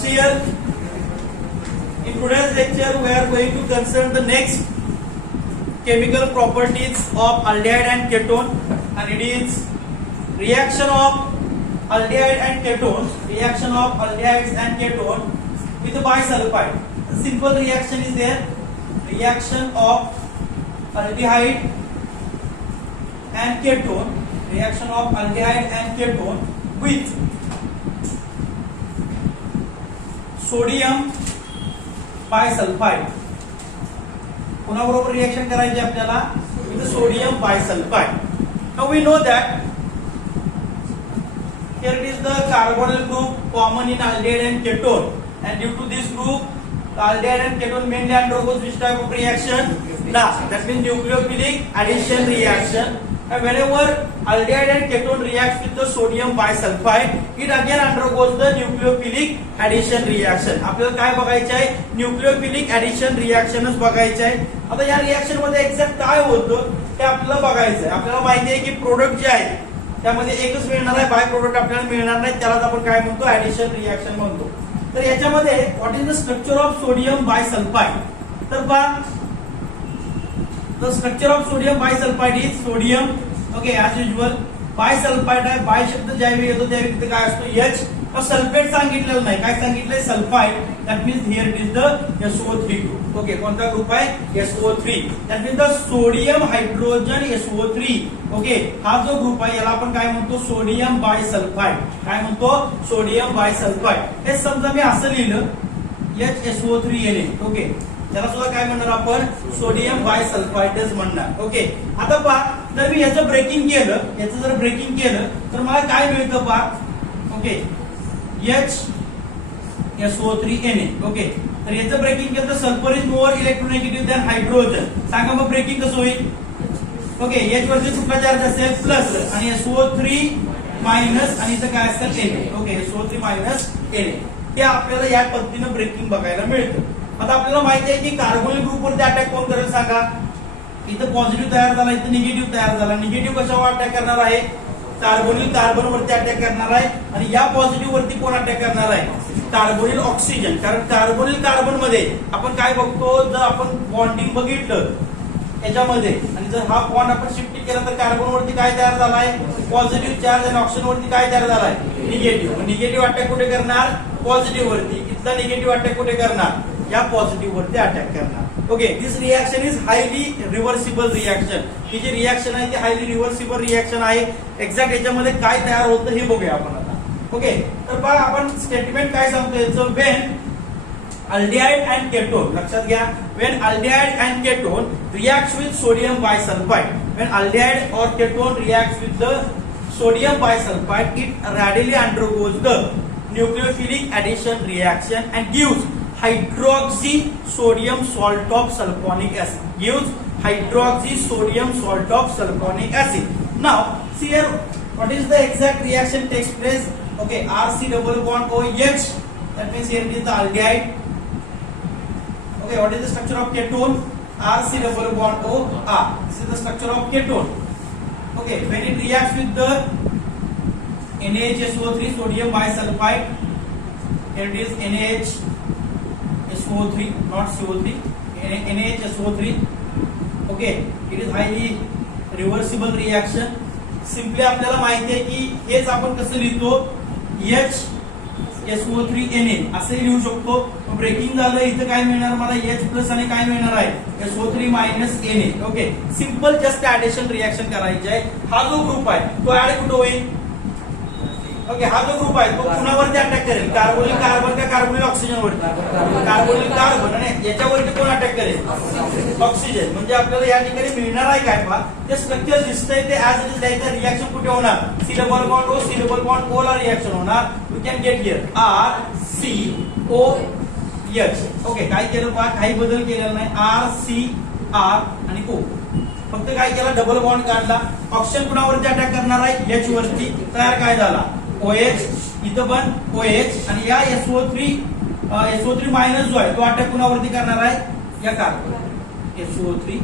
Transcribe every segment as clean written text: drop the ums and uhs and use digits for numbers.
See here, in today's lecture we are going to concern the next chemical properties of aldehyde and ketone, and it is reaction of aldehyde and ketones, reaction of aldehydes and ketone with bisulfide. A simple reaction is there, reaction of aldehyde and ketone, reaction of aldehyde and ketone with sodium bisulphite. कोणाबरोबर reaction करायची आपल्याला? With sodium bisulphite. Now we know that here it is the carbonyl group common in aldehyde and ketone, and due to this group the aldehyde and ketone mainly undergoes which type of reaction? That means nucleophilic addition reaction. And whenever aldehyde and ketone reacts with the sodium bisulfide, it again undergoes the nucleophilic addition reaction. आपल्याला काय बघायचं आहे? Nucleophilic addition रिएक्शनच बघायचं आहे. आता या reaction मध्ये exact काय होतं ते आपल्याला बघायचं आहे. आपल्याला माहिती आहे की प्रोडक्ट जे आहे त्यामध्ये एकच मिळणार आहे, बाय प्रोडक्ट आपल्याला मिळणार नाही, त्यालाच आपण काय म्हणतो? ऍडिशन रिएक्शन म्हणतो. तर याच्यामध्ये what is the structure of sodium bisulphite? तर पहा, the structure of sodium bisulfide is sodium, okay, as usual bisulfide आहे. बाय शब्द ज्यावेळी येतो त्यावेळी तिथे काय असतो? H. तर सल्फेट सांगितलेलं नाही, काय सांगितलंय? Sulphide. That means here it is the SO3 group. Okay, कोणता ग्रुप आहे? SO3. That means the sodium hydrogen SO3. Okay, हा जो ग्रुप आहे याला आपण काय म्हणतो? Sodium bisulphide. काय म्हणतो? Sodium bisulphide. हे समजा मी असं लिहिलं HSO3Na. ओके, त्याला सुद्धा काय म्हणणार आपण? सोडियम बायसल्फाइडच म्हणणार. ओके, आता पहा, जर मी याचं ब्रेकिंग केलं, याचं जर ब्रेकिंग केलं तर मला काय मिळतं? पहा, ओके, HSO3Na. ओके, तर याचं ब्रेकिंग केलं तर sulphur is more electronegative than hydrogen. सांगा मग ब्रेकिंग कसं होईल? ओके, H वरती कुठला चार्ज असेल? प्लस, आणि SO3 मायनस, आणि इथं काय असेल? Na. Okay, SO3 minus Na. ते आपल्याला या पद्धतीनं ब्रेकिंग बघायला मिळतं. आता आपल्याला माहिती आहे की कार्बोनिल ग्रुप वरती अटॅक कोण करेल? सांगा. इथं पॉझिटिव्ह तयार झाला, इथं निगेटिव्ह तयार झाला. निगेटिव्ह कशावर अटॅक करणार आहे? कार्बोनिल कार्बन वरती अटॅक करणार आहे, आणि या पॉझिटिव्ह वरती कोण अटॅक करणार आहे? Carbonyl oxygen. कारण कार्बोनिल कार्बन मध्ये आपण काय बघतो? जर आपण बॉन्डिंग बघितलं याच्यामध्ये, आणि जर हा बॉन्ड आपण शिफ्ट केला तर कार्बन वरती काय तयार झालाय? पॉझिटिव्ह चार्ज, आणि ऑक्सिजन वरती काय तयार झालाय? निगेटिव्ह. निगेटिव्ह अटॅक कुठे करणार? पॉझिटिव्ह वरती. इथला निगेटिव्ह अटॅक कुठे करणार? या पॉझिटिव्ह वरती अटॅक करणार. Okay, this reaction is highly reversible reaction. ही जी रिएक्शन आहे ती हायली रिव्हर्सिबल रिएक्शन आहे. एक्झॅक्ट याच्यामध्ये काय तयार होतं हे बघूया आपण आता. ओके, तर पहा, आपण स्टेटमेंट काय सांगतोय याचं? व्हेन aldehyde and ketone, लक्षात घ्या, when aldehyde and ketone reacts with sodium bisulfide, when aldehyde or ketone reacts with the sodium bisulfide, it readily undergoes the nucleophilic addition reaction and gives hydroxy sodium salt of sulfonic acid. Gives hydroxy sodium salt of sulfonic acid. Now see here, what is the exact reaction takes place? Okay, RC double bond OH, that means here it is the aldehyde. Okay, what is the structure of ketone? RC double bond OR. This is the structure of ketone. Okay, when it reacts with the NaHSO3 sodium bisulfide, here it is NaHSO3, not CO3, NaHSO3. Okay, it is highly reversible reaction. Simply आपल्याला माहिती आहे की हेच आपण कसं लिहितो? HSO3Na असंही लिहू शकतो. ब्रेकिंग झालं, इथं काय मिळणार मला? H प्लस, आणि काय मिळणार आहे? SO3 minus Na. Okay, simple just addition reaction करायची आहे. हा जो ग्रुप आहे तो ऍड कुठं होईल? ओके, हा जो ग्रुप आहे तो कुणावरती अटॅक करेल? कार्बोनिल कार्बन का कार्बोनिल ऑक्सिजन वरती? Carbonyl carbon. आणि याच्यावरती कोण अटॅक करेल? ऑक्सिजन. म्हणजे आपल्याला या ठिकाणी मिळणार आहे काय? पहा, ते स्ट्रक्चर दिसतंय ते ऍज इट इज द्यायचं. रिएक्शन कुठे होणार? C double bond O, C double bond O ला रिएक्शन होणार. You can get here RCOH. Okay, काय केलं पहा? काही बदल केलेला नाही. RCR आणि O. फक्त काय केलं? डबल बॉन्ड काढला. ऑक्सिजन कुणावरती अटॅक करणार आहे? H वरती. तयार काय झाला? OH. इथं पण OH, आणि या SO3 मायनस जो आहे तो अटॅक कुणावरती करणार आहे? या कार्बन. SO3.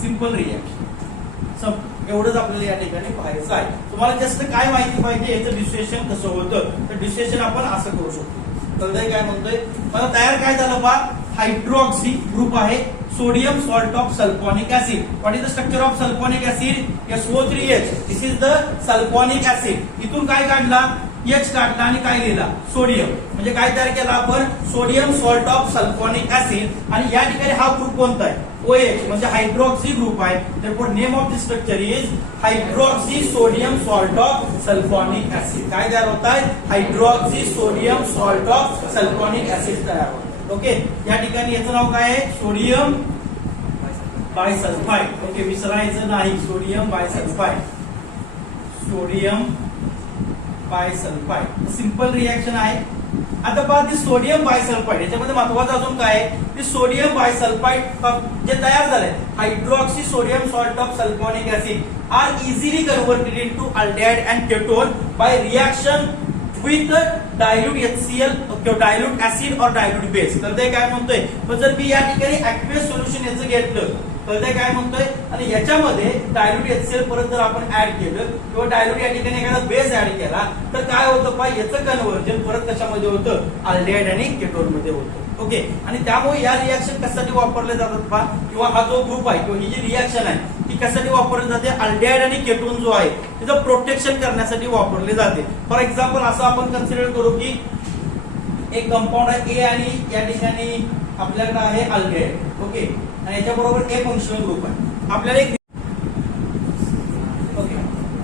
Simple reaction. एवढंच आपल्याला या ठिकाणी पाहायचं आहे. तुम्हाला जास्त काय माहिती पाहिजे याचं डिस्युएशन कसं होतं, तर डिस्युएशन आपण असं करू शकतो. कळतंय काय म्हणतोय मला? तयार काय झालं पहा, हायड्रॉक्सी ग्रुप आहे, sodium salt of sulphonic acid. What is the structure of sulphonic acid? SO3H. This is the sulphonic acid. इथून काय काढला? H काढला आणि काय लिहिला? सोडियम. म्हणजे काय तयार केला आपण? Sodium salt of sulphonic acid. आणि या ठिकाणी हा ग्रुप कोणता आहे? OH म्हणजे हायड्रॉक्सी ग्रुप आहे. therefore name of this structure is hydroxy sodium salt of sulphonic acid. काय तयार होत आहे? Hydroxy sodium salt of sulphonic acid तयार होत. ओके, या ठिकाणी याचं नाव काय आहे? Sodium bisulphide. ओके, विसरायचं नाही, sodium bisulphide. Sodium bisulphide simple reaction आहे. आता पहा, ती सोडियम बायसल्फाइड याच्यामध्ये महत्वाचं अजून काय आहे? ती सोडियम बायसल्फाइड जे तयार झालंय hydroxy sodium salt of sulphonic acid are easily converted into aldehyde and ketone by reaction with dilute HCl, dilute acid और डायल्यूट बेस. तर ते काय म्हणतोय? पण जर मी या ठिकाणी ऍक्वेस सोल्युशन याचं घेतलं तर ते काय म्हणतोय, आणि याच्यामध्ये डायल्यूट HCl परत जर आपण ऍड केलं किंवा डायल्यूट या ठिकाणी एखादा बेस ऍड केला तर काय होतं पहा, याचं कन्व्हर्जन परत कशामध्ये होतं? अल्डिहाइड आणि केटोन मध्ये होतं. ओके, आणि त्यामुळे या रिएक्शन कशासाठी वापरले जातात पहा, किंवा हा जो ग्रुप आहे किंवा ही जी रिएक्शन आहे ती कशासाठी वापरली जाते? अल्डिहाइड आणि केटोन जो आहे त्याचं प्रोटेक्शन करण्यासाठी वापरले जाते. फॉर एक्झाम्पल असं आपण कन्सिडर करू की एक कंपाऊंड आहे A आणि या ठिकाणी आपल्याकडे आहे अल्डिहाइड. ओके, आणि याच्या बरोबर A फंक्शनल ग्रुप आहे. आपल्याला एक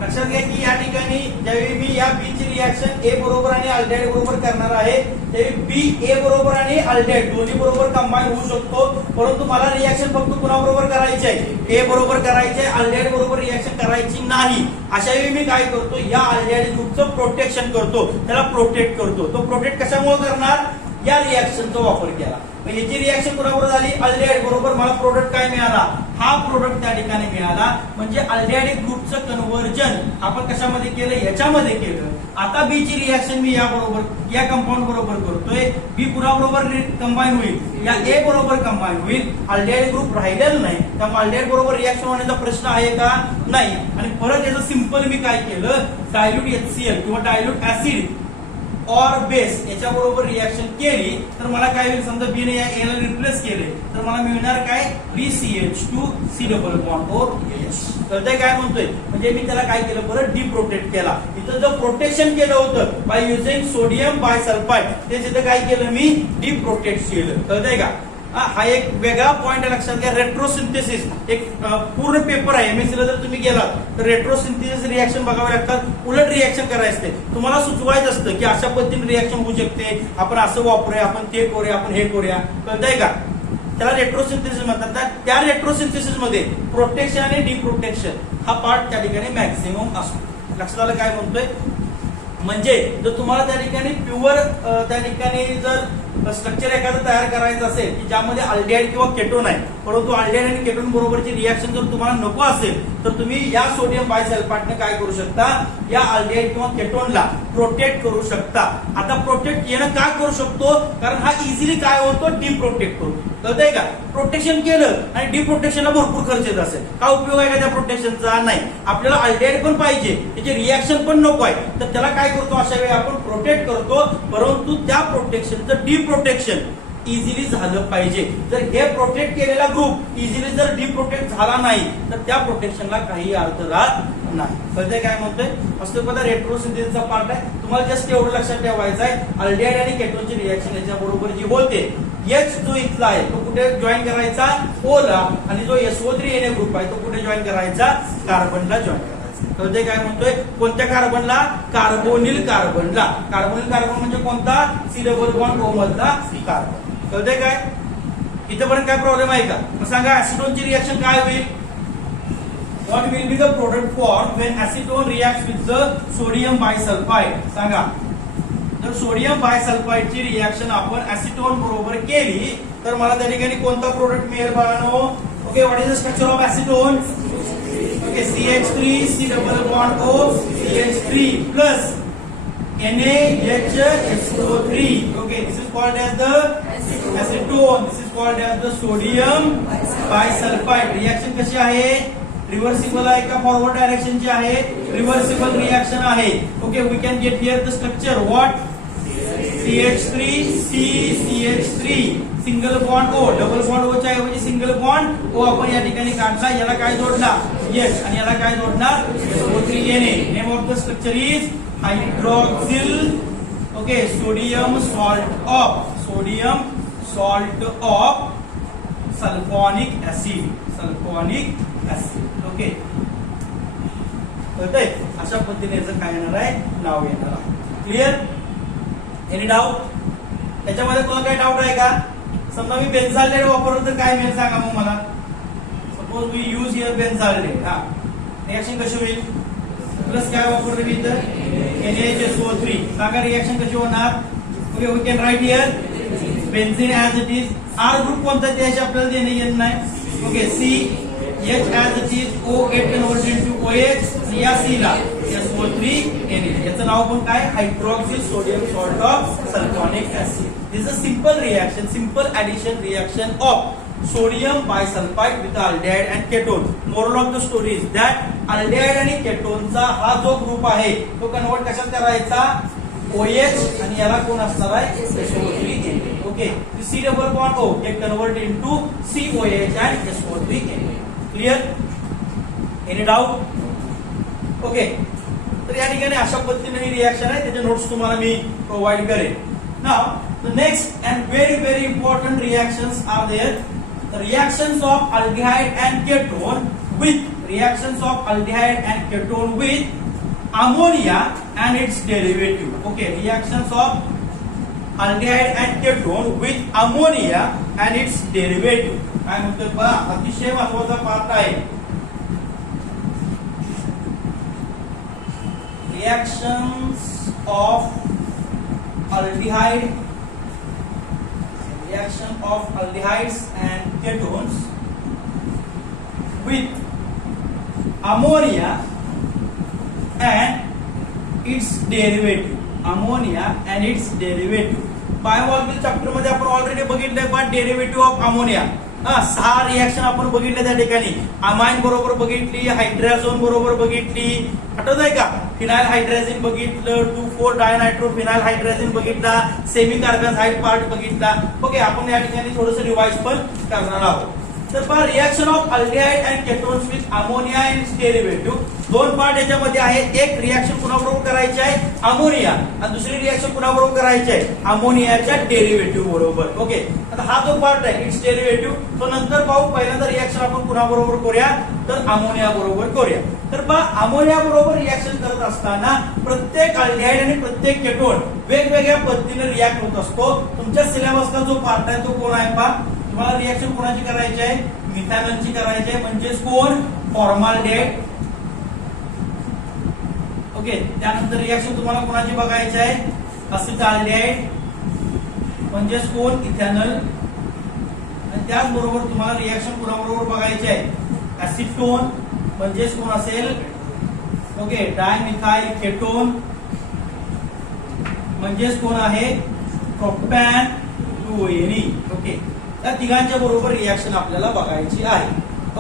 लक्षात घ्या की या ठिकाणी ज्यावेळी मी या बी ची रिएक्शन A बरोबर आणि अल्डिहाइड बरोबर करणार आहे त्यावेळी बी A बरोबर आणि अल्डिहाइड दोन्ही बरोबर कंबाईन होऊ शकतो. परंतु मला रिएक्शन फक्त कुणाबरोबर करायची आहे? A बरोबर करायची आहे, अल्डिहाइड बरोबर रिएक्शन करायची नाही. अशा वेळी मी काय करतो? या अल्डिहाइड ग्रुपचं प्रोटेक्शन करतो, त्याला प्रोटेक्ट करतो. तो प्रोटेक्ट कशामुळे करणार? या रिएक्शनचा वापर केला. याची रिएक्शन कोणाबरोबर झाली? अल्डिहाइड बरोबर. मला प्रोडक्ट काय मिळाला? हा प्रोडक्ट त्या ठिकाणी मिळाला. म्हणजे अल्डिहाइड ग्रुपचं कन्व्हर्जन आपण कशामध्ये केलं? याच्यामध्ये केलं. आता बी ची रिएक्शन मी या बरोबर या कंपाऊंड बरोबर करतोय. बी कुणाबरोबर कंबाईन होईल? या ए बरोबर कंबाईन होईल. अल्डिहाइड ग्रुप राहिलेला नाही, त्यामुळे अल्डिहाइड बरोबर रिएक्शन होण्याचा प्रश्न आहे का? नाही. आणि परत याचं सिंपल मी काय केलं? डायल्यूट HCl किंवा डायल्यूट ऍसिड और बेस याच्या बरोबर रिएक्शन केली तर मला काय होईल? समजा बी ने या ए ला रिप्लेस केले तर मला मिळणार काय? BCH2 C double bond OH. तर ते काय म्हणतोय? म्हणजे मी त्याला काय केलं? परत डिप्रोटेक्ट केला. इथं जर प्रोटेक्शन केलं होतं बाय युजिंग सोडियम बायसल्फाइड, ते तिथे काय केलं? मी डिप्रोटेक्ट केलं. कळतंय का? हा एक वेगळा पॉइंट लक्षात घ्या. रेट्रोसिंथेसिस एक पूर्ण पेपर आहे. MSc ला जर तुम्ही गेलात तर रेट्रोसिंथेसिस रिएक्शन बघावे लागतात. उलट रिएक्शन करायचं असते. तुम्हाला सुचवायचं असतं की अशा पद्धतीने रिएक्शन होऊ शकते, आपण असं वापरूया, आपण ते करूया, आपण हे करूया. कळतंय का? त्याला रेट्रोसिंथेसिस म्हणतात. त्या रेट्रोसिंथेसिस मध्ये प्रोटेक्शन आणि डिप्रोटेक्शन हा पार्ट त्या ठिकाणी मॅक्सिमम असतो. लक्षात आलं काय म्हणतोय? म्हणजे जर तुम्हाला त्या ठिकाणी प्युअर त्या ठिकाणी जर स्ट्रक्चर एखादं तयार करायचं असेल की ज्यामध्ये अल्डिहाइड किंवा केटोन आहे, परंतु अल्डिहाइड आणि केटोन बरोबरची रिएक्शन जर तुम्हाला नको असेल तर तुम्ही या सोडियम बायसल्फाइडने काय करू शकता? या अल्डिहाइड किंवा केटोनला प्रोटेक्ट करू शकता. आता प्रोटेक्ट येणं का करू शकतो? कारण हा इझिली काय होतो? डिप्रोटेक्ट होतो. कळतंय का? प्रोटेक्शन केलं आणि डिप्रोटेक्शनला भरपूर खर्च येत असेल, काय उपयोग आहे का त्या प्रोटेक्शनचा? नाही. आपल्याला अल्डिहाइड पण पाहिजे, त्याची रिएक्शन पण नको आहे, तर त्याला काय करतो? अशा वेळी आपण प्रोटेक्ट करतो, परंतु त्या प्रोटेक्शनचं डिप्रोटेक्शन इझिली झालं पाहिजे. जर हे प्रोटेक्ट केलेला ग्रुप इझिली जर डिप्रोटेक्ट झाला नाही तर त्या प्रोटेक्शनला काही अर्थ राहत नाही. कळतंय काय म्हणतोय? असं बघा रेट्रोसिंथेसिसचा पार्ट आहे. तुम्हाला जस्ट एवढं लक्षात ठेवायचं आहे, अल्डिहाइड आणि केटोनची रिएक्शन याच्या बरोबर जी होते, H जो इथला आहे तो कुठे जॉईन करायचा? O ला, आणि जो SO3Na ग्रुप आहे तो कुठे जॉईन करायचा? कार्बनला जॉईन करायचा. कळतंय काय म्हणतोय? कोणत्या कार्बनला? कार्बोनिल कार्बनला. कार्बोनिल कार्बन म्हणजे कोणता? C डबल बॉन्ड O मधला कार्बन. कळतंय काय? इथपर्यंत काय प्रॉब्लेम आहे का? मग सांगा ऍसिटोनची रिएक्शन काय होईल? What will be the product formed when acetone reacts with the sodium bisulfide? सांगा. जर सोडियम बायसल्फाइड ची रिएक्शन आपण ऍसिटोन बरोबर केली तर मला त्या ठिकाणी कोणता प्रोडक्ट मिळेल बाळांनो? Okay, what is the structure of acetone? Okay, CH3 C double bond O CH3 plus NaHSO3. Okay, this is called as the acetone. This is called as the sodium bisulfide. Reaction कशी आहे? Reversible आहे का forward डायरेक्शनची आहे? Reversible reaction आहे. Okay, we can get here the structure what CH3 CH3 single bond O, double bond O च्या ऐवजी single bond O आपण या ठिकाणी काढला. याला काय जोडला? H आणि याला काय जोडणार? SO3 Na. Name of the structure is hydroxyl okay sodium salt of sulphonic acid okay. कळतंय? अशा पद्धतीने याचं काय येणार आहे? नाव येणार आहे. क्लिअर? Any doubt? त्याच्यामध्ये तुला काय डाऊट आहे का? समजा मी बेन्झाल्डेट वापरलं तर काय मिळेल सांगा मग मला. Suppose we use here benzaldehyde. हा, रिएक्शन कशी होईल? प्लस काय वापरलं मी इथं? NaHSO3. सांगा रिएक्शन कशी होणार? Okay, we can write here benzene as it is. R group कोणता त्याशी आपल्याला देणे येत नाही. Okay, CH as it is O8 converted to OH आणि या C ला SO3 Na. याचं नाव पण काय? Hydroxyl sodium salt of sulphonic acid. This is a simple reaction, simple addition reaction of sodium bisulphite with aldehyde and ketone. Moral of the story is that aldehyde आणि केटोनचा हा जो group आहे तो कन्वर्ट कशात करायचा? OH आणि याला कोण असणार आहे? SO3 Na. Okay, C double bond O get converted into COH and SO3 Na. Clear? Any doubt? Okay, तर या ठिकाणी अशा पद्धतीने ही रिएक्शन आहे. त्याचे नोट्स तुम्हाला मी प्रोव्हाइड करेन. Now the next and very important reactions are there. The reactions of aldehyde and ketone with ammonia and its derivative. Okay, reactions of aldehyde and ketone with ammonia and its derivative. काय म्हणतोय बघा, अतिशय महत्त्वाचा part आहे. Reactions of aldehydes and ketones with ammonia and its derivative. बायोमॉलिक्युल chapter मध्ये आपण already बघितलंय पण डेरिव्हेटिव्ह ऑफ अमोनिया. 6 रिएक्शन आपण बघितले त्या ठिकाणी. अमाइन बरोबर बघितली, हायड्राझोन बरोबर बघितली, आठवत आहे का? फिनाइल हायड्राझिन बघितलं, 2,4 डायनायट्रोफिनाइल हायड्राझिन बघितला, सेमी कार्बोहाइड पार्ट बघितला. ओके, आपण या ठिकाणी थोडंसं रिवाइज पण करणार आहोत. तर पहा, reaction of aldehyde and ketones with ammonia and it's derivative. 2 part याच्यामध्ये आहेत. एक रिएक्शन कुणाबरोबर करायची आहे? अमोनिया. आणि दुसरी रिएक्शन कुणाबरोबर करायची आहे? अमोनियाच्या डेरिव्हेटिव्ह बरोबर. ओके, आता हा जो पार्ट आहे इट्स डेरिव्हेटिव्ह तो नंतर पाहू. पहिल्यांदा रिएक्शन आपण कुणाबरोबर करूया? तर अमोनिया बरोबर करूया. तर पहा, अमोनिया बरोबर रिएक्शन करत असताना प्रत्येक अल्डिहाइड आणि प्रत्येक केटोन वेगवेगळ्या पद्धतीने रिॲक्ट होत असतो. तुमच्या सिलेबसचा जो पार्ट आहे तो कोण आहे पहा? तुम्हाला रिएक्शन कोणाची करायची आहे? मिथॅनॉलची करायची आहे. म्हणजेच कोण? फॉर्माल्डिहाइड. ओके, त्यानंतर रिएक्शन तुम्हाला कोणाची बघायची आहे? असिटाल्डिहाइड. म्हणजेच कोण? इथेनॉल. आणि त्याचबरोबर तुम्हाला रिएक्शन कोणाबरोबर बघायची आहे? ऍसिटोन. म्हणजेच कोण असेल? Okay, dimethyl ketone. म्हणजेच कोण आहे? Propane 2Ne. ओके, त्या तिघांच्या बरोबर रिएक्शन आपल्याला बघायची आहे.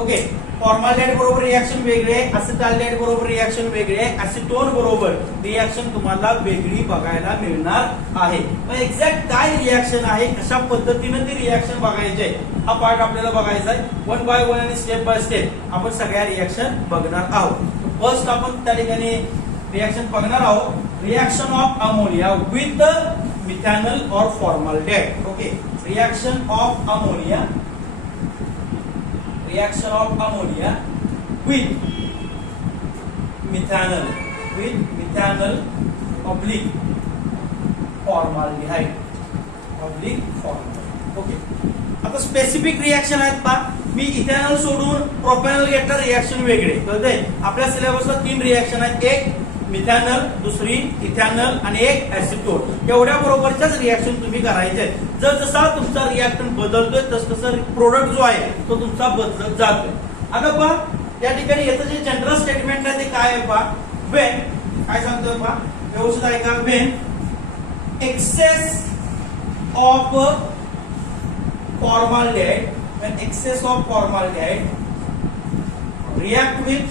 ओके, फॉर्माल्डिहाइड बरोबर रिएक्शन वेगळे, असिटाल्डिहाइड बरोबर रिएक्शन वेगळे, ऍसिटोन बरोबर रिएक्शन तुम्हाला वेगळी बघायला मिळणार आहे. मग एक्झॅक्ट काय रिएक्शन आहे, कशा पद्धतीने ती रिएक्शन बघायची आहे, हा पार्ट आपल्याला बघायचा आहे. 1 बाय 1 आणि स्टेप बाय स्टेप आपण सगळ्या रिएक्शन बघणार आहोत. फर्स्ट आपण त्या ठिकाणी रिएक्शन बघणार आहोत. Reaction of ammonia with methanol और formaldehyde. Okay, reaction of ammonia with methanol oblique formaldehyde. Okay, आता स्पेसिफिक रिएक्शन आहेत पहा. मी इथेनॉल सोडून प्रोपॅनॉल घेतलं, रिएक्शन वेगळे. कळतंय? आपल्या सिलेबसला 3 रिएक्शन आहेत. एक मिथॅनॉल, दुसरी इथेनॉल आणि एक ऍसिटोन. एवढ्या बरोबरच्याच रिएक्शन तुम्ही करायचे आहेत. जसा तुमचा रिएक्टंट बदलतोय तसं प्रोडक्ट जो आहे तो तुमचा बदलत जातोय. आता पहा, या ठिकाणी याचं जे जनरल स्टेटमेंट आहे ते काय आहे पहा. वेन काय सांगतोय पहा, व्यवस्थित आहे का? When excess of formaldehyde reacts with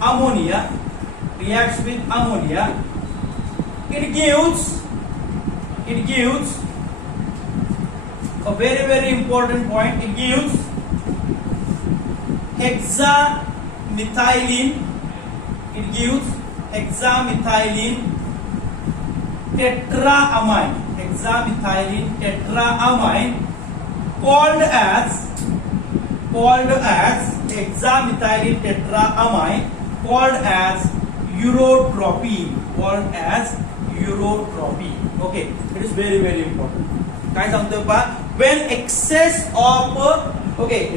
ammonia, it gives a very important point. It gives hexamethylene tetraamine called as hexamethylene tetraamine called as urotropine. Okay, it is very important. काय सांगतोय पहा, when excess of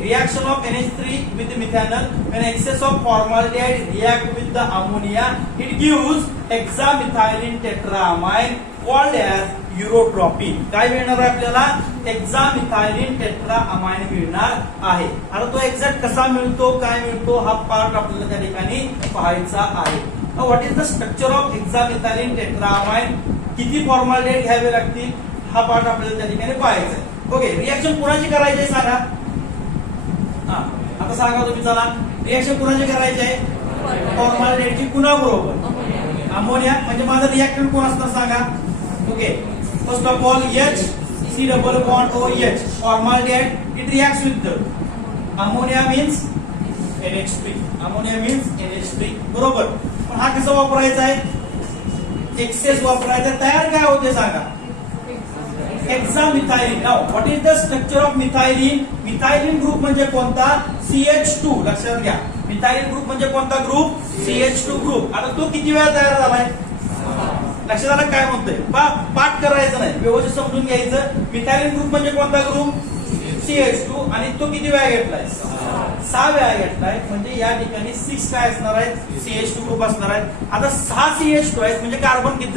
reaction of NH3 with the methanol, when excess of formaldehyde react with the ammonia, it gives hexamethylene tetraamine called as urotropine. काय मिळणार आहे आपल्याला? hexamethylene tetraamine मिळणार आहे. आता तो एक्झॅक्ट कसा मिळतो, काय मिळतो, हा पार्ट आपल्याला त्या ठिकाणी पाहायचा आहे. What is the structure of hexamethylene tetraamine, किती फॉर्मॅलिटी घ्यावे लागतील, हा पार्ट आपल्याला त्या ठिकाणी पाहायचा आहे. ओके, रिएक्शन कोणाची करायची आहे सांगा. आता सांगा तुम्ही, चला रिएक्शन कोणाची करायची आहे? फॉर्मॅलिटीची कुणाबरोबर? अमोनिया. म्हणजे माझा रिएक्टंट कोण असणार सांगा. Okay, first of all C double bond OH, formaldehyde, it reacts with the ammonia means NH3. बरोबर. पण हा कसा वापरायचा आहे? एक्सेस वापरायचा. तयार काय होते सांगा? hexamethylene. Now what is the structure of methylene? Methylene group म्हणजे कोणता? CH2. लक्षात घ्या, methylene group म्हणजे कोणता ग्रुप? CH2 group. आता तो किती वेळा तयार झालाय? लक्षात आलं काय म्हणतोय? पाठ करायचं नाही, व्यवस्थित समजून घ्यायचं. मिथाइलिन ग्रुप म्हणजे कोणता ग्रुप? CH2. आणि तो किती वेळा घेतलाय? 6 वेळा घेतलाय. म्हणजे या ठिकाणी 6 काय असणार आहे? CH2 ग्रुप असणार आहे. आता 6 CH2 आहेत म्हणजे कार्बन किती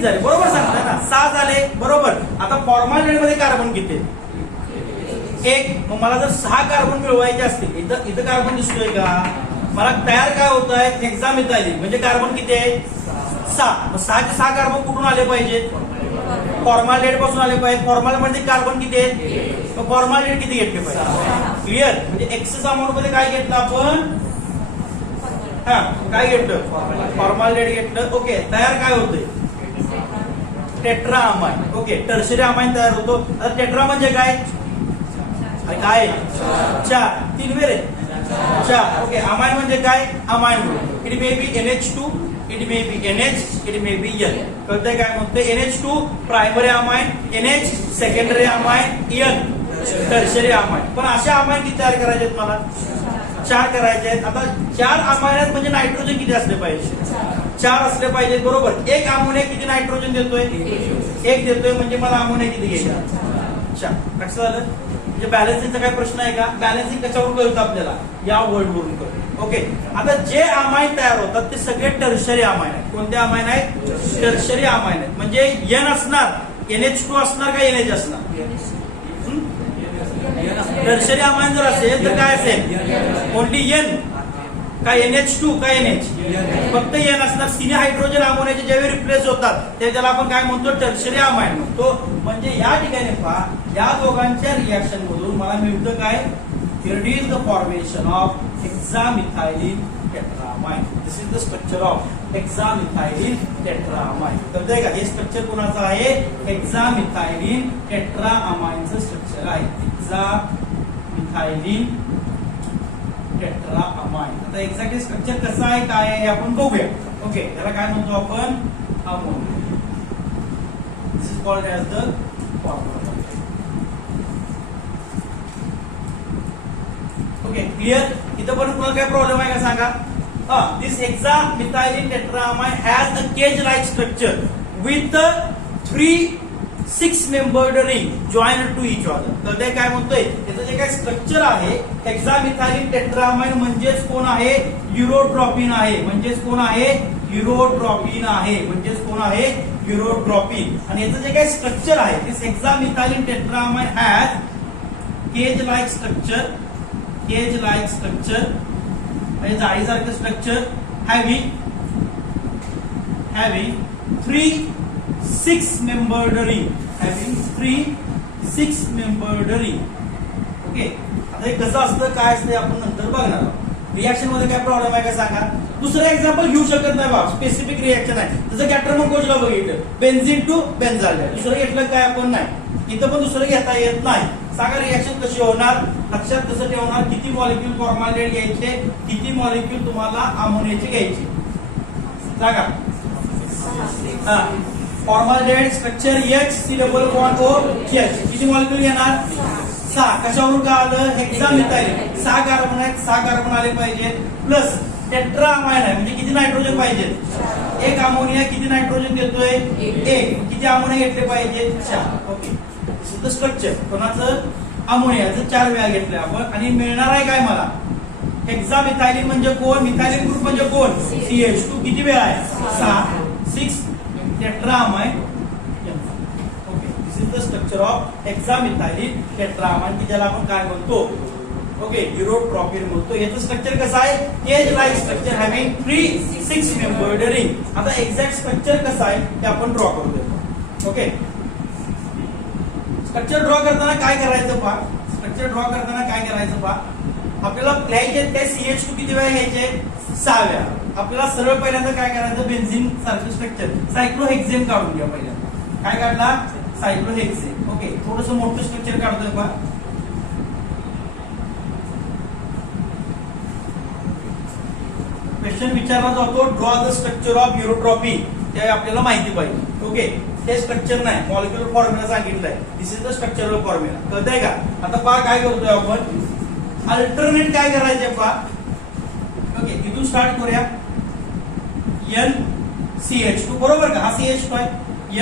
झाले? बरोबर सांगताय ना, 6 झाले. बरोबर. आता फॉर्मॅलिटी मध्ये कार्बन किती? 1. मग मला जर 6 कार्बन मिळवायचे असतील, इथं कार्बन दिसतोय का? मला तयार काय होत आहे? हेक्सामेथायलीन. म्हणजे कार्बन किती आहे? 6. मग 6 चे 6 कार्बन कुठून आले पाहिजे? फॉर्मॅलिटी पासून आले पाहिजे. फॉर्मॅलिटी मध्ये कार्बन किती आहेत? मग फॉर्मॅलिटी किती घेतले पाहिजे? क्लिअर. म्हणजे एक्सेस अमाऊंट मध्ये काय घेतलं आपण? काय घेतलं? फॉर्मॅलिटी घेतलं. ओके, तयार काय होतंय? Tetra amine. Okay, tertiary amine तयार होतो. आता टेट्रा म्हणजे काय? काय? 4. 3 वेळे 4. ओके, अमाइन म्हणजे काय? Amine group. It may be NH2, it may be NH, it may be N. कळतंय काय म्हणतोय? NH2 primary amine, NH secondary amine, N tertiary amine. पण अशा अमाइन किती तयार करायचे आहेत मला? 4 करायचे आहेत. आता 4 अमाइन म्हणजे नायट्रोजन किती असले पाहिजे? 4 असले पाहिजे. बरोबर. एक अमोनिया किती नायट्रोजन देतोय? 1 देतोय. म्हणजे मला अमोनिया किती घ्यायचा? 4. कसं झालं? म्हणजे बॅलन्सिंगचा काय प्रश्न आहे का? बॅलन्सिंग कशावरून कळतं आपल्याला? या वर्ड वरून कळतं. ओके, आता जे अमाइन तयार होतात ते सगळे टर्शरी अमाइन आहेत. कोणते अमाइन आहेत? टर्शरी अमाइन आहेत. म्हणजे N असणार, NH2 असणार का NH असणार? टर्शरी अमाइन जर असेल तर काय असेल? ओनली N का NH2 का NH? फक्त N असणार. तिने हायड्रोजन अमोनियाचे ज्यावेळी रिप्लेस होतात ते त्याला आपण काय म्हणतो? टर्शरी अमाइन म्हणतो. म्हणजे या ठिकाणी पहा, या दोघांच्या रिएक्शन मधून मला मिळतं काय? Here is the formation of hexamethylene tetraamine. This is the structure of hexamethylene tetraamine. कळतंय का? हे स्ट्रक्चर कोणाचं आहे? hexamethylene tetraamineचं स्ट्रक्चर आहे. hexamethylene tetraamine. आता एक्झॅक्टली स्ट्रक्चर कसं आहे, काय आहे हे आपण बघूया. ओके, त्याला काय म्हणतो आपण? Ammonia. This is called as the formula. Okay, clear. इथं पण तुम्हाला काय प्रॉब्लेम आहे का सांगा? दिस hexamethylene tetraamine has a cage like structure with 3 6-membered ring joined to each other. तर ते काय म्हणतोय? त्याचं जे काय स्ट्रक्चर आहे hexamethylene tetraamine म्हणजेच कोण आहे? युरोट्रॉपिन आहे. म्हणजेच कोण आहे? युरोट्रॉपिन आहे. म्हणजेच कोण आहे? युरोट्रॉपिन. आणि याचं जे काय स्ट्रक्चर आहे, दिस hexamethylene tetraamine has cage like structure, म्हणजे जाळीसारखं structure, having 3 6-membered ring, having 3 6-membered ring okay, आता हे कसं असतं काय असतं आपण नंतर बघणार आहोत. रिएक्शन मध्ये काय प्रॉब्लेम आहे का सांगा. दुसरं एक्झाम्पल घेऊ शकत नाही बा, स्पेसिफिक रिएक्शन आहे. जसं कॅटरमोकोजला बघितलं, बेन्झीन टू बेन्झाल्डेहाइड. दुसरं घेतलं काय आपण नाही, इथं पण दुसरं घेता येत नाही. सांगा रिएक्शन कशी होणार, लक्षात कसं ठेवणार, किती मॉलिक्यूल फॉर्मॅल्डिहाइड घ्यायचे, किती मॉलिक्यूल तुम्हाला अमोनियाचे घ्यायचे सांगा. हा, फॉर्मॅल्डिहाइड स्ट्रक्चर HCOOH, किती मॉलिक्यूल घेणार 6. कशावरून का आलं, हेक्सामिथाइल 6 कार्बन आहेत, 6 कार्बन आले पाहिजे, प्लस टेट्रा अमाइन आहे म्हणजे किती नायट्रोजन पाहिजे, 1 अमोनिया किती नायट्रोजन देतोय 1, किती अमोनिया घेतले पाहिजे 4. Okay, this is the structure. कोणाचं, अमोनियाचं 4 वेळा घेतलंय आपण. आणि मिळणार आहे काय मला, हेक्सामिथाइलिन म्हणजे कोण, मिथाइलिन ग्रुप म्हणजे कोण CH2, किती वेळा आहे 6 tetra amine. The structure of hexamethylene tetramine की ज्याला आपण काय म्हणतो, ओके, युरोट्रॉपिन म्हणतो. याचं स्ट्रक्चर कसं आहे, cage like structure having 3-6 membered ring. आता एक्झॅक्ट स्ट्रक्चर कसं आहे ते आपण ड्रॉ करतोय. ओके, स्ट्रक्चर ड्रॉ करताना काय करायचं पहा, स्ट्रक्चर ड्रॉ करताना काय करायचं पहा, आपल्याला घ्यायचे काय CH2 किती वेळा घ्यायचे 6 वेळा. आपल्याला सरळ पहिल्यांदा काय करायचं, बेन्झीन सारखं स्ट्रक्चर सायक्लोहेक्सेन काढून घ्या. पहिल्यांदा काय काढला, सायक्लोहेक्सेन. ओके, थोडस मोठं स्ट्रक्चर काढतोय पहा. क्वेश्चन विचारला जातो, ड्रॉ द स्ट्रक्चर ऑफ युरोट्रॉपिन, ते आपल्याला माहिती पाहिजे. ओके, ते स्ट्रक्चर नाही, मॉलिक्युलर फॉर्म्युला सांगितलंय. दिस इज द स्ट्रक्चरल फॉर्म्युला. कळतंय का. आता पहा काय करतोय आपण, अल्टरनेट काय करायचे पहा. ओके, इथून स्टार्ट करूया. NCH2 बरोबर का, हा CH2 आहे,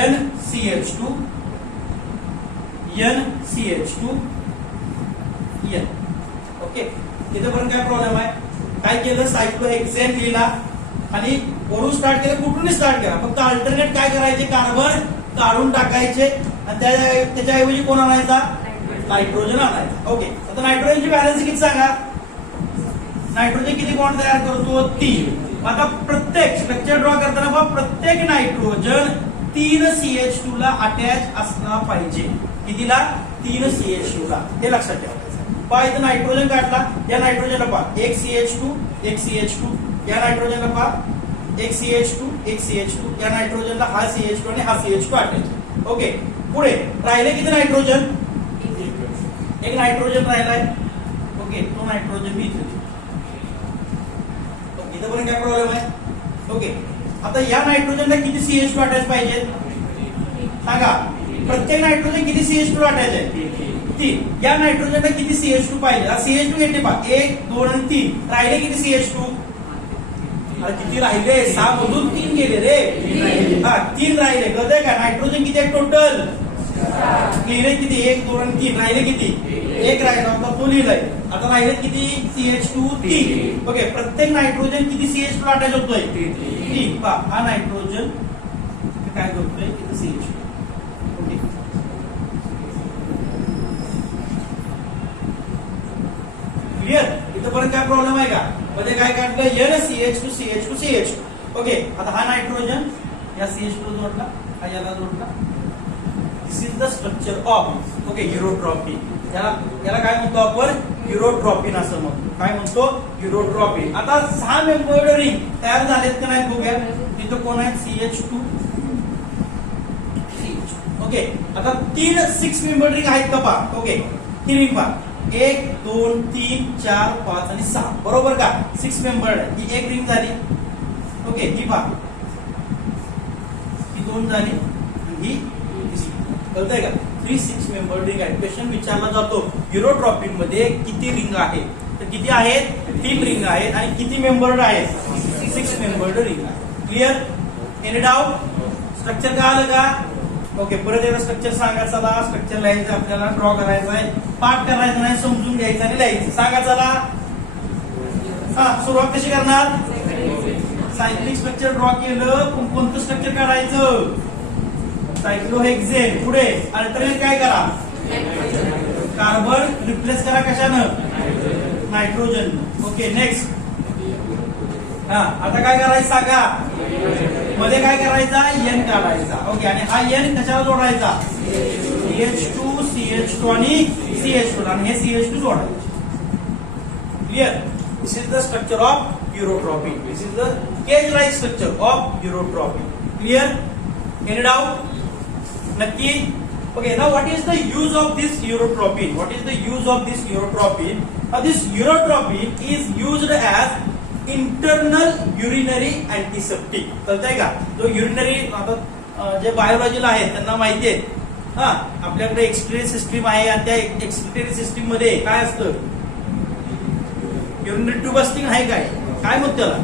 NCH2 NCH2 N. ओके, तिथे पण काय प्रॉब्लेम आहे, काय केलं, सायक्लोहेक्सेन लिहिला आणि वरून स्टार्ट केलं, कुठून स्टार्ट केला, फक्त अल्टरनेट काय करायचे, कार्बन काढून टाकायचे आणि त्याच्याऐवजी कोण आणायचा, नायट्रोजन आणायचा. ओके, आता नायट्रोजनची व्हॅलेन्सी किती सांगा, नायट्रोजन किती बॉन्ड तयार करतो 3. आता प्रत्येक स्ट्रक्चर ड्रॉ करताना प्रत्येक नायट्रोजन 3 CH2 ला अटॅच असला पाहिजे. कितीला, 3 CH2 ला, हे लक्षात ठेवायचं. पहा इथं नायट्रोजन काढला, या नायट्रोजनला पहा 1 CH2 1 CH2, या नायट्रोजनला पहा 1 CH2 1 CH2, या नायट्रोजनला हा CH2 आणि हा CH2 अटॅच. ओके, पुढे राहिले किती नायट्रोजन, 1 नायट्रोजन राहिलाय. ओके, तो नायट्रोजन मी इथे, इथं पण काय प्रॉब्लेम आहे. ओके, आता या नायट्रोजनला किती CH2 अटॅच पाहिजे सांगा, प्रत्येक नायट्रोजन किती CH2 अटॅच आहे 3. या नायट्रोजनला किती CH2 पाहिजे, CH2 घेतले पहा 1 2 आणि 3, राहिले किती CH2, किती राहिले, 6 मधून 3 गेले रे, हा 3 राहिले. कळतंय का, नायट्रोजन किती आहे टोटल, लिहिले किती 1 2 आणि 3, राहिले किती 1 राहिला होता तो लिहिलाय. आता राहिले किती CH2 3. ओके, प्रत्येक नायट्रोजन किती CH2 अटॅच होतोय 3. पहा हा नायट्रोजन काय करतोय इथे CH2. Okay, clear. इथं पण काय प्रॉब्लेम आहे का, मध्ये काय काढलं NCH2 CH2 CH2. ओके, आता हा नायट्रोजन या CH2 जोडला, हा याला जोडला. This is the structure of, okay, urotropine. याला काय म्हणतो आपण, युरोट्रॉपिन असं म्हणतो. काय म्हणतो, युरोट्रॉपिन. आता 6 मेंबर्ड रिंग तयार झालेत का नाही बघूया. तिथं कोण आहे CH2 CH2. ओके, आता 6 मेंबर्ड रिंग आहेत का पहा. ओके, ही रिंग पहा 1 2 3 4 5 आणि 6 बरोबर का, 6 मेंबर्ड आहे. ही एक रिंग झाली. ओके, ही पहा ही 2 झाली, ही कळतंय का, 3-6 मेंबर रिंग आहे. क्वेश्चन विचारला जातो युरोट्रॉपिन मध्ये किती रिंग आहेत, तर किती आहेत 3 रिंग आहेत आणि किती मेंबर्ड आहेत 6 मेंबर्ड रिंग आहे. Clear, any doubt. स्ट्रक्चर का आलं का. ओके, परत एकदा स्ट्रक्चर सांगा. चला स्ट्रक्चर लिहायचं आपल्याला, ड्रॉ करायचं आहे, पाठ करायचं नाही, समजून घ्यायचं आणि लिहायचं. सांगा चला. हा, सुरुवात कशी करणार, सायक्लिक स्ट्रक्चर ड्रॉ केलं, कोणतं स्ट्रक्चर काढायचं, सायक्लोहेक्सेन. पुढे अल्टरनेट काय करा, कार्बन रिप्लेस करा कशानं, नायट्रोजन. Okay, next. हा, आता काय करायचं सांगा, मध्ये काय करायचा N काढायचा. ओके, आणि हा N कशाला जोडायचा, CH2 CH2 आणि CH2 आणि हे CH2 जोडायचे. Clear? This is the structure of urotropine. This is the cage like structure of urotropine. Clear? Any doubt? नक्की? Okay, now what is the use of this urotropin? What is the use of this urotropin? This urotropin is used as internal urinary antiseptic. कळतंय का? जो urinary आता जे बायोलॉजीला आहेत त्यांना माहिती आहे. हा, आपल्याकडे एक्सक्रिटरी सिस्टीम आहे आणि त्या एक्सक्रिटरी सिस्टीम मध्ये काय असतं? युरिनरी ट्यूब असतील आहे काय? काय म्हणतो त्याला?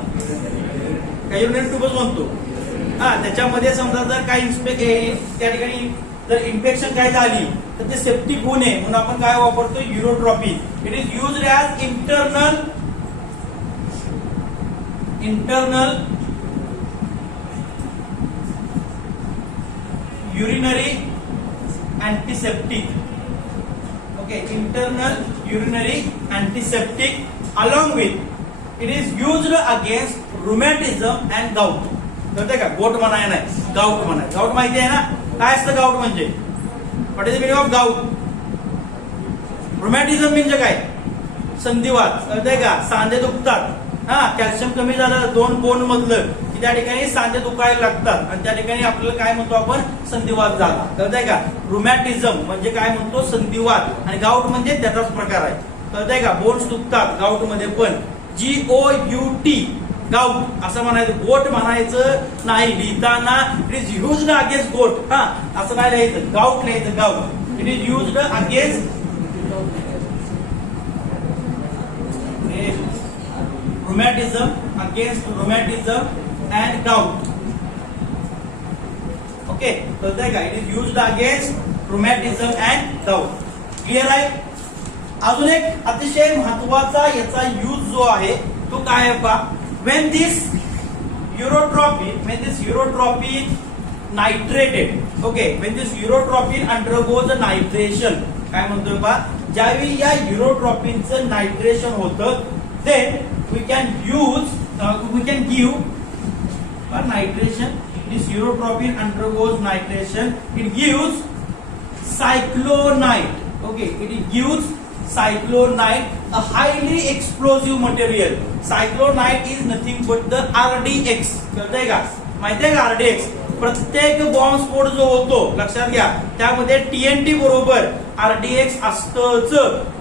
काय युरिनरी ट्यूबच म्हणतो. हा, त्याच्यामध्ये समजा जर काही त्या ठिकाणी जर इन्फेक्शन काय झाली तर ते सेप्टिक होऊ नये म्हणून आपण काय वापरतो? Urotropine. It is used as internal urinary antiseptic. Okay, internal urinary antiseptic. Along with it is used against rheumatism and gout. कळतंय का? गोट म्हणाय नाही, गाऊट म्हणाय. गाऊट माहिती आहे ना? काय असतं गाऊट म्हणजे? What is the meaning of gout? Rheumatism म्हणजे काय? संधिवात. कळतंय का? सांधे दुखतात. हा, कॅल्शियम कमी झालं दोन बोन मधलं की त्या ठिकाणी सांधे दुखायला लागतात आणि त्या ठिकाणी आपल्याला काय म्हणतो आपण? संधिवात झाला. कळतंय का? रुमॅटिझम म्हणजे काय म्हणतो? संधिवात. आणि गाऊट म्हणजे त्याचाच प्रकार आहे. कळतंय का? बोन्स दुखतात गाऊट मध्ये पण. GOUT गाऊट असं म्हणायचं, गोट म्हणायचं नाही लिहिताना. इट इज युज्ड अगेन्स्ट गोट. हा, असं नाही लिहायचं, गाऊट लिहायचं. Gout. It is used against rheumatism, against rheumatism and gout. Okay, कळतंय का? It is used against rheumatism and gout. Clear आहे? अजून एक अतिशय महत्वाचा याचा यूज जो आहे तो काय आहे पहा. when this urotropin nitrated, okay, when this urotropin undergoes a nitration, काय म्हणतोय पहा, ज्यावेळी या युरोट्रॉपिनचं नायट्रेशन होतं then we can give nitration. This urotropin undergoes nitration. It gives cyclonite. Okay, it gives cyclonite, a highly explosive material. Cyclonite is nothing but the RDX. कळतंय का? माहितीये का RDX? प्रत्येक बॉम्ब स्फोट जो होतो लक्षात घ्या त्यामध्ये TNT बरोबर RDX असतंच.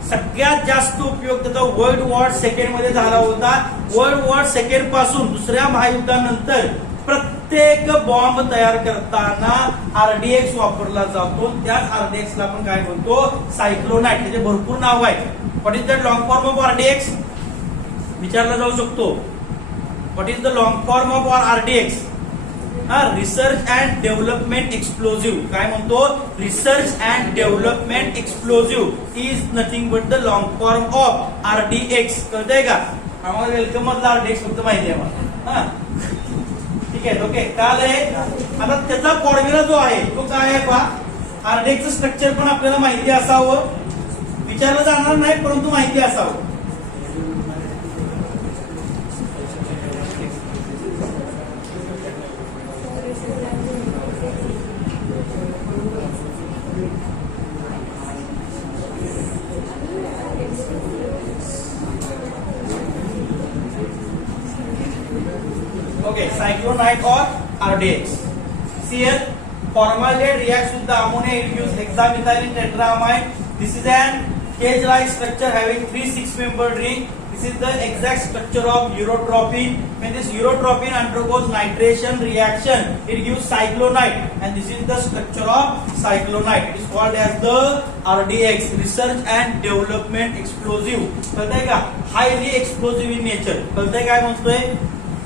सगळ्यात जास्त उपयोग त्याचा वर्ल्ड वॉर सेकंड मध्ये झाला होता. वर्ल्ड वॉर सेकंड पासून दुसऱ्या महायुद्धानंतर प्रत्येक बॉम्ब तयार करताना RDX वापरला जातो. त्याच RDX ला आपण काय म्हणतो? सायक्लोनाइट. त्याचे भरपूर नाव आहे. What is the long form of RDX? विचारला जाऊ शकतो. What is the long form of RDX? Research and development explosive. काय म्हणतो? Research and development explosive is nothing but the long form of RDX. कळतंय का? आम्हाला वेलकम मधला RDX फक्त माहिती आहे मला. ठीक आहे, ओके. कळालंय? आता त्याचा फॉर्म्युला जो आहे तो काय आहे पहा. RDX स्ट्रक्चर पण आपल्याला माहिती असावं. विचारलं जाणार नाही परंतु माहिती असावं. Okay, cyclonite or RDX. Here, formaldehyde reacts with the ammonia. It gives hexamethylene tetramide. This is an cage-like structure having 3 6-membered ring. This is the exact structure of urotropin. When this urotropin undergoes nitration reaction, it gives cyclonite, and this is the structure of cyclonite. It is called as the RDX, Research and Development Explosive. कळतंय का? Highly explosive in nature. कळतंय काय म्हणतोय?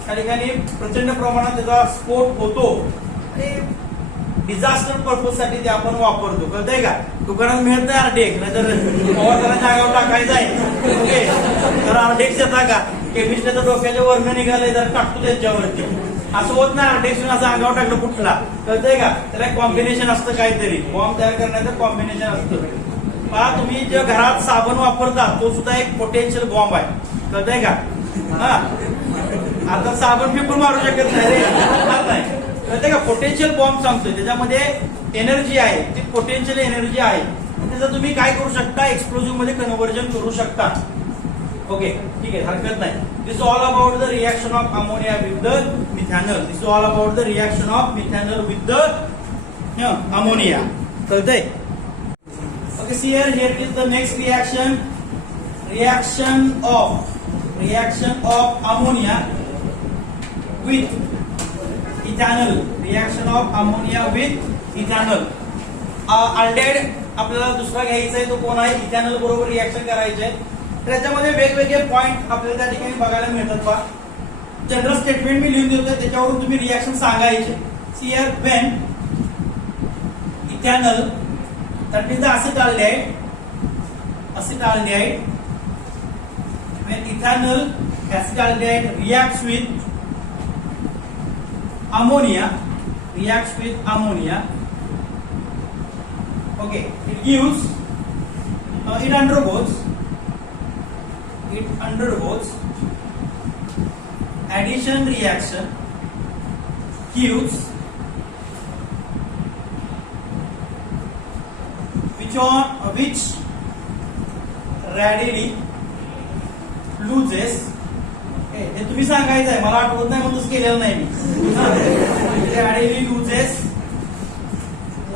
त्या ठिकाणी प्रचंड प्रमाणात त्याचा स्फोट होतो आणि डिझास्टर पर्पज साठी ते आपण वापरतो. कळतंय का? दुकानात मिळत नाही RDX, नाहीतर पवारांना जागावर टाकायचं आहे. ओके, तर RDX येता का? केमिस्ट्रीच्या डोक्याच्या वर्ण निघालंय तर टाकतो त्याच्यावरती. असं होत नाही RDX असं अंगावर टाकलं कुठला. कळतंय का? त्याला कॉम्बिनेशन असतं काहीतरी. बॉम्ब तयार करण्याचं कॉम्बिनेशन असतं. पहा, तुम्ही जे घरात साबण वापरता तो सुद्धा एक पोटेन्शियल बॉम्ब आहे. कळतंय का? हा, आता साबण फेकून मारू शकत नाही रे. नाही, कळतंय का? पोटेन्शियल बॉम्ब सांगतोय. त्याच्यामध्ये एनर्जी आहे, ती पोटेन्शियल एनर्जी आहे. त्याचं तुम्ही काय करू शकता, एक्सप्लोजिव्ह मध्ये कन्व्हर्जन करू शकता. ओके, ठीक आहे, हरकत नाही. This all about the reaction of ammonia with the methanol. This all about the reaction of methanol with the ammonia. कळतंय? Okay, see here is the next reaction. Reaction of ammonia with ethanol. Reaction of ammonia with ethanol. Aldehyde आपल्याला दुसरा घ्यायचा आहे, तो कोण आहे? Ethanol बरोबर reaction करायचे आहे. त्याच्यामध्ये वेगवेगळे पॉइंट आपल्याला त्या ठिकाणी बघायला मिळतात. पहा, जनरल स्टेटमेंट मी लिहून देतोय, त्याच्यावरून तुम्ही रिएक्शन सांगायचे. See here, when ethanol, that is the acetaldehyde. When ethanol acetaldehyde reacts with ammonia, okay, it gives, it undergoes addition reaction, gives which readily loses. हे तुम्ही सांगायचं आहे, मला आठवत नाही म्हणूनच केलेलं नाही मी. readily loses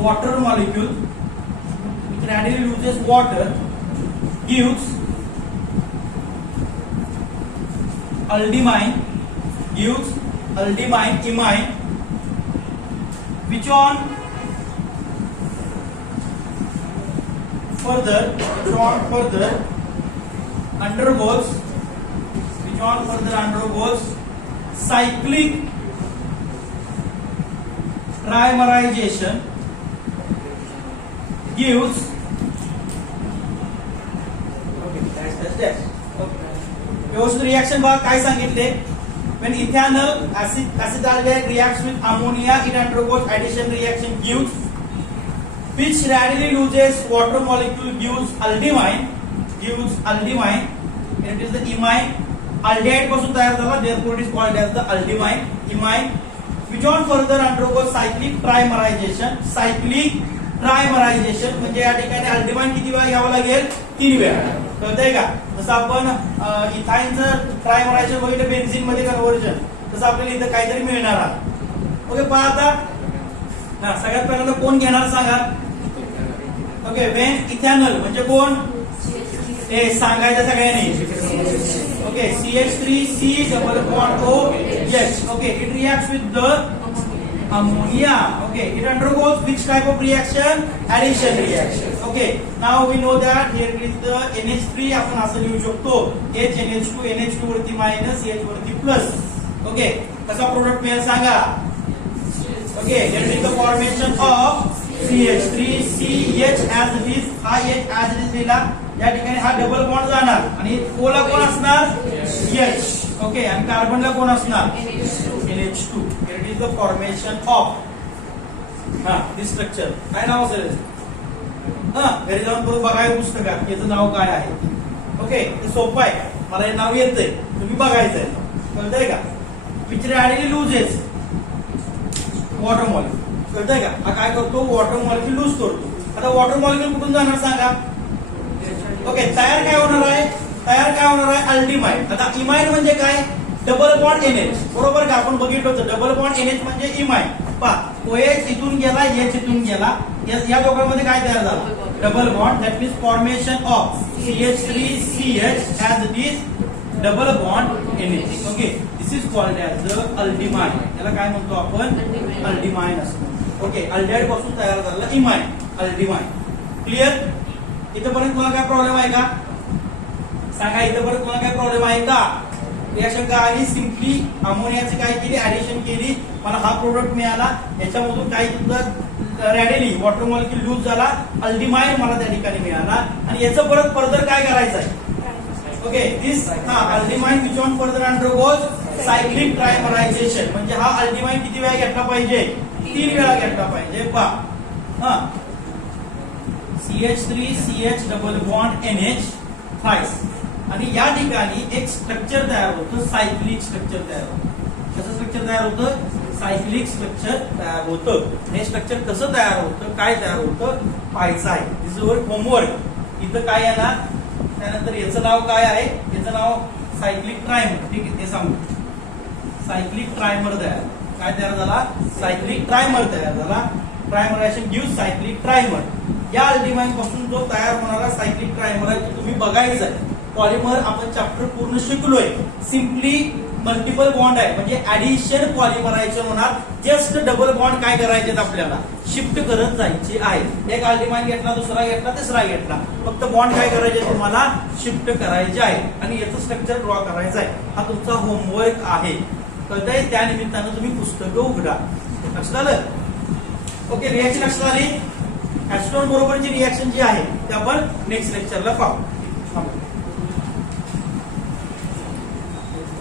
water molecule, which readily loses water, gives aldimine, imine, which on further undergoes cyclic trimerization, gives व्यवस्थित रिएक्शन बघा काय सांगितले. when ethanol acetaldehyde reacts with ammonia, it undergoes addition reaction, gives which readily loses water molecule, gives aldimine, and it is the imine. Aldehyde पासून तयार झाला, therefore it is called as the imine, which on further undergoes cyclic trimerization. म्हणजे या ठिकाणी अल्डिमाइन किती वेळा घ्यावं लागेल? 3 वेळा. कळतंय का? जसं आपण इथाइनचं ट्रायमरायझेशन बघितलं, बेन्झिन मध्ये कन्व्हर्जन, तसं आपल्याला इथं काहीतरी मिळणार आहे. ओके, पहा आता सगळ्यात पहिल्यांदा कोण घेणार सांगा. ओके, व्हेन इथॅनॉल म्हणजे कोण? हे सांगायचं सगळ्यांनी. Okay, CH3C double bond OH. Okay, it reacts with the ammonia. Okay, it undergoes which type of reaction? Addition reaction. Okay, now we know that here is the NH3. आपण असं लिहू शकतो, NH2 वरती मायनस, H वरती plus. Okay, कसा product मिळेल सांगा. Okay, here is the formation of CH3CH as it is. हा H as it is दिला, या ठिकाणी हा डबल बॉन्ड जाणार आणि O ला कोण असणार? H. ओके, आणि कार्बनला कोण असणार? NH2. Here is the formation of this structure. काय नाव असेल? घरी जाऊन बघायचं पुस्तकात याचं नाव काय आहे. ओके, हे सोपं आहे, मला हे नाव येतंय, तुम्ही बघायचंय. कळतंय का? which readily loses water molecule. कळतंय का? हा काय करतो? वॉटर मॉलिक्यूल लूज करतो. आता वॉटर मॉलिक्यूल कुठून जाणार सांगा. ओके, तयार काय होणार आहे? अल्डिमाइन. आता इमाइन म्हणजे काय? Double bond NH. बरोबर का? आपण बघितलं होतं डबल बॉन्ड NH म्हणजे इमाइन. पहा, OH इथून गेला, H इथून गेला, या दोघांमध्ये काय तयार झाला? Double bond. That means formation of CH3CH as it is double bond NH. Okay, this is called as the aldimine. याला काय म्हणतो आपण? अल्डिमाइन असतो. ओके, अल्डिहाइड पासून तयार झालेला इमाइन, अल्डिमाइन. क्लिअर? इथपर्यंत तुम्हाला काय प्रॉब्लेम आहे का? सांगा, इथपर्यंत तुम्हाला काय प्रॉब्लेम आहे का? रिएक्शन का आली? सिम्पली अमोनियाची काय केली? ऍडिशन केली, मला हा प्रोडक्ट मिळाला, याच्यामधून काही सुद्धा रॅडिली वॉटर मॉलिक्यूल लूज झाला, अल्डिमाइन मला त्या ठिकाणी मिळाला, आणि याचं परत फर्दर काय करायचं आहे? Okay, this aldimine which on further undergoes cyclic trimerisation. म्हणजे हा अल्डिमाइन किती वेळा घेतला पाहिजे? 3 वेळा घेतला पाहिजे. पहा, CH3CH double bond NH thrice, आणि या ठिकाणी एक स्ट्रक्चर तयार होतं, सायक्लिक स्ट्रक्चर तयार होतं. कसं स्ट्रक्चर तयार होतं? सायक्लिक स्ट्रक्चर तयार होतं. हे स्ट्रक्चर कसं तयार होतं, काय तयार होतं पाहायचं आहे. दिस इज होमवर्क. इथं काय येणार, त्यानंतर याचं नाव काय आहे, याचं नाव सायक्लिक ट्रायमर. ठीक आहे, ते सांगू. सायक्लिक ट्रायमर तयार, काय तयार झाला, सायक्लिक ट्रायमर तयार झाला. ट्रायमर रिएक्शन गिव्ह सायक्लिक ट्रायमर. या अल्डिमाइन पासून जो तयार होणारा सायक्लिक ट्रायमर आहे तो तुम्ही बघायचा आहे. पॉलिमर आपण चॅप्टर पूर्ण शिकलोय. सिम्पली मल्टिपल बॉन्ड आहे म्हणजे ऍडिशन पॉलिमरायझेशन होणार. जस्ट डबल बॉन्ड काय करायचे आपल्याला, शिफ्ट करत जायचे आहे. एक अल्डिमाइन घेतला, दुसरा घेतला, तिसरा घेतला, फक्त बॉन्ड काय करायचे तुम्हाला, शिफ्ट करायचे आहे आणि याचं स्ट्रक्चर ड्रॉ करायचं आहे. हा तुमचा होमवर्क आहे. कळतंय, त्या निमित्तानं तुम्ही पुस्तकं उघडा. लक्षात आलं? ओके, रिएक्शन लक्षात आली. ऍस्टोन बरोबरची रिएक्शन जी आहे ते आपण नेक्स्ट लेक्चरला पाहू.